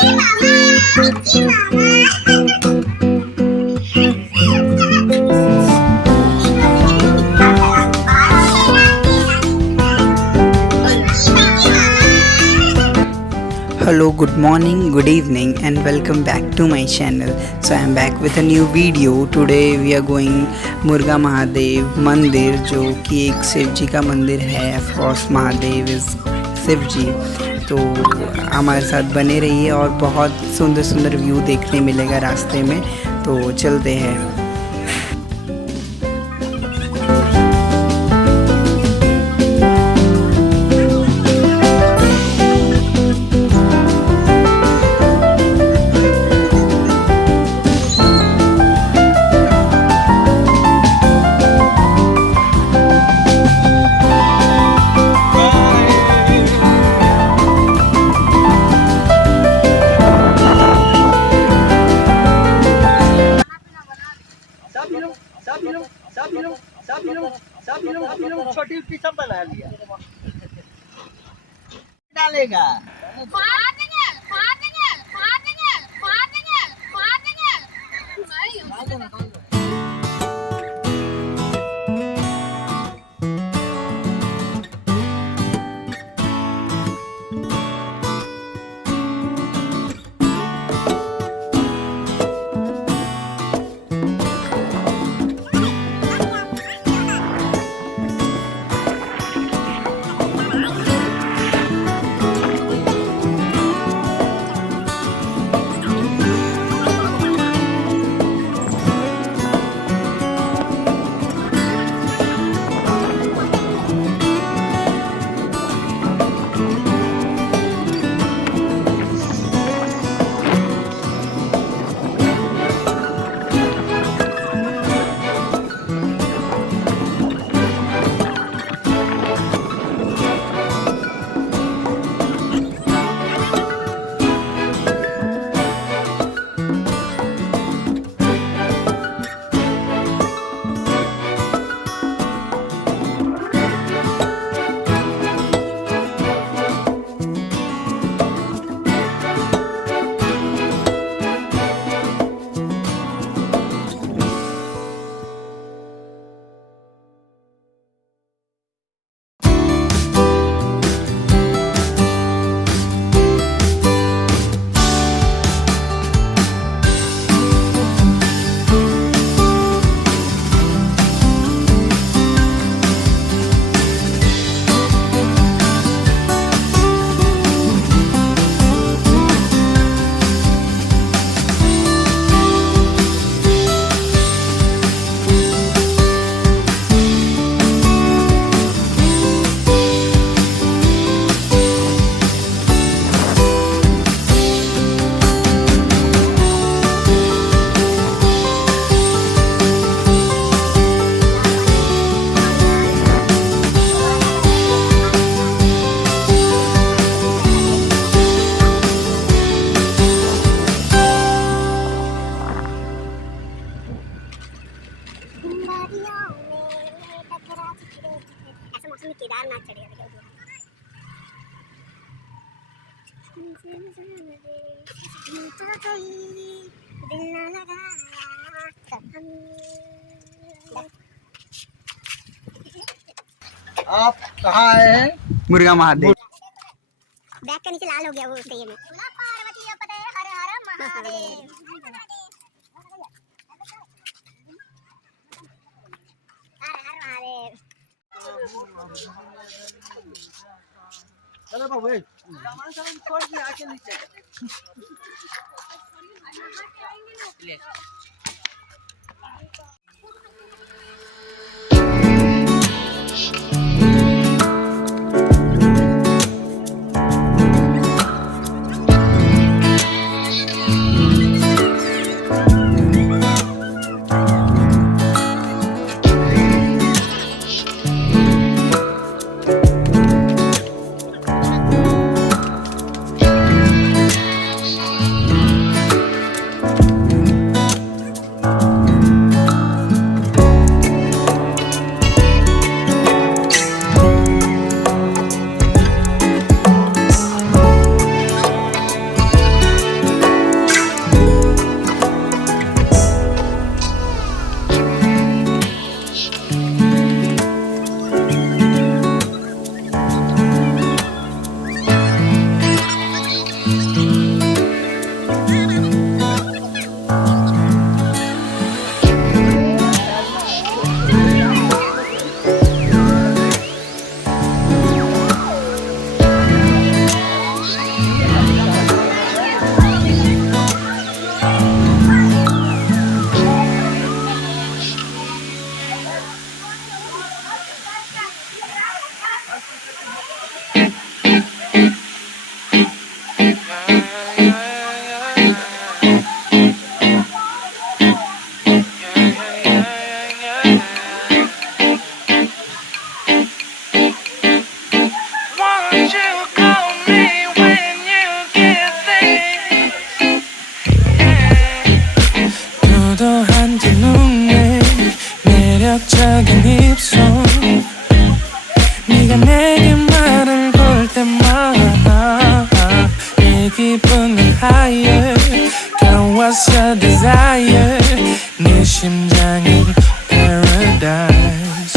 Hello, good morning, good evening, and welcome back to my channel. So I am back with a new video. Today we are going मुर्गा महादेव मंदिर, जो कि एक शिव जी का मंदिर है. Of course Mahadev is Shiv ji. तो हमारे साथ बने रहिए और बहुत सुंदर सुंदर व्यू देखने मिलेगा रास्ते में. तो चलते हैं. सब छोटी सब बना लिया डालेगा. केदारनाथ चढ़ेगा. आप कहाँ आए हैं? मुर्गा महादेव. बैग का नीचे लाल हो गया वो उसके ये में. पार्वती पते हर हर महादेव. हर हर महादेव. चलो बाबू सामान छोड़ के आके नीचे ले. 기분은 higher Girl what's your desire 네 심장은 paradise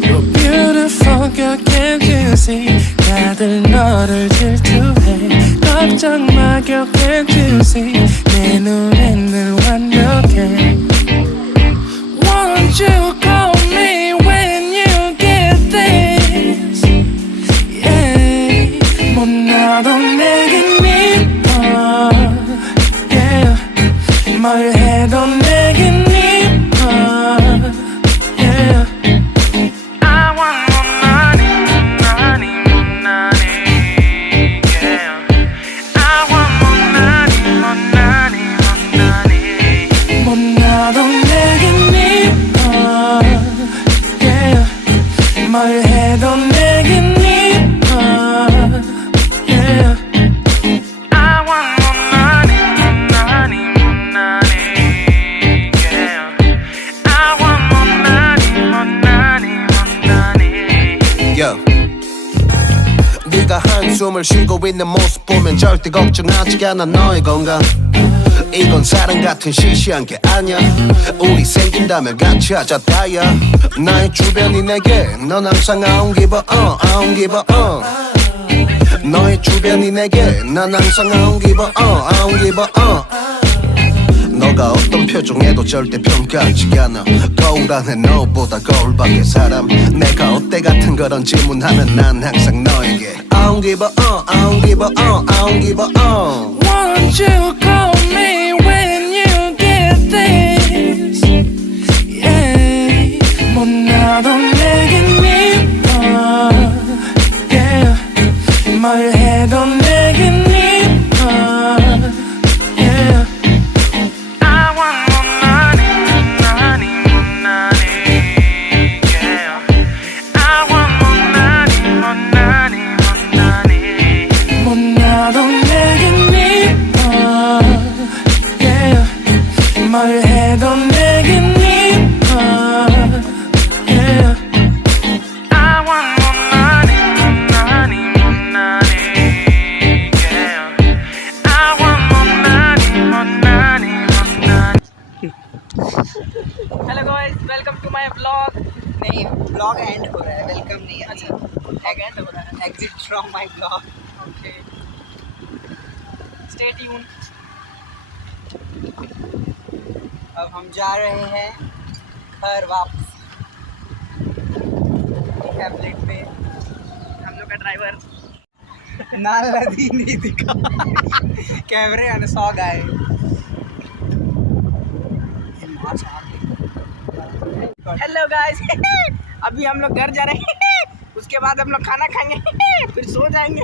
You're beautiful girl can't you see 다들 너를 질투해 걱정 마 girl can't you see 내 눈엔 늘 완벽해 Won't you call me when you get this Yeah 못나도 내겐 이뻐 Yeah 뭘 해도 내겐 이뻐 Yeah I want more money, money, more money Yeah I want more money, more money, more money 못나도 내겐 이뻐 Yeah 뭘 해도 내겐 이뻐 Yeah I want more money, more money, more money Yeah I want more money, more money, more money Yo. 네가 한숨을 쉬고 있는 모습 보면 절대 걱정하지 않아 너의 건강 이건 사랑 같은 시시한 게 아니야 우리 생긴다면 같이 하자 다야 나의 주변이 내게 넌 항상 I don't give a I don't give a 너의 주변이 내게 난 항상 I don't give a I don't give a 너가 어떤 표정에도 절대 평가하지 않아 거울 안에 너보다 거울 밖의 사람 내가 어때 같은 그런 질문하면 난 항상 너에게 I don't give a I don't give a I don't give a Won't you call me when you get this Yeah 못나도 내겐 이뻐 Yeah 뭘 해도 내겐 이뻐 Yeah I want more money, money, more money Yeah I want more money, more money, more money 못나도 내겐 이뻐 Yeah 뭘 해도 내겐 이뻐 Yeah I want more money, more money, more money Yeah I want more money, more money, more money hello guys welcome to my blog नहीं blog and हो रहा है welcome नहीं अच्छा blog and हो रहा है exit from my blog okay stay tune अब हम जा रहे हैं घर वापस टैबलेट पे हम लोग का ड्राइवर नाल नदी नहीं दिखा कैमरे आने 100 गाय हेलो गाइस अभी हम लोग घर जा रहे हैं उसके बाद हम लोग खाना खाएंगे फिर सो जाएंगे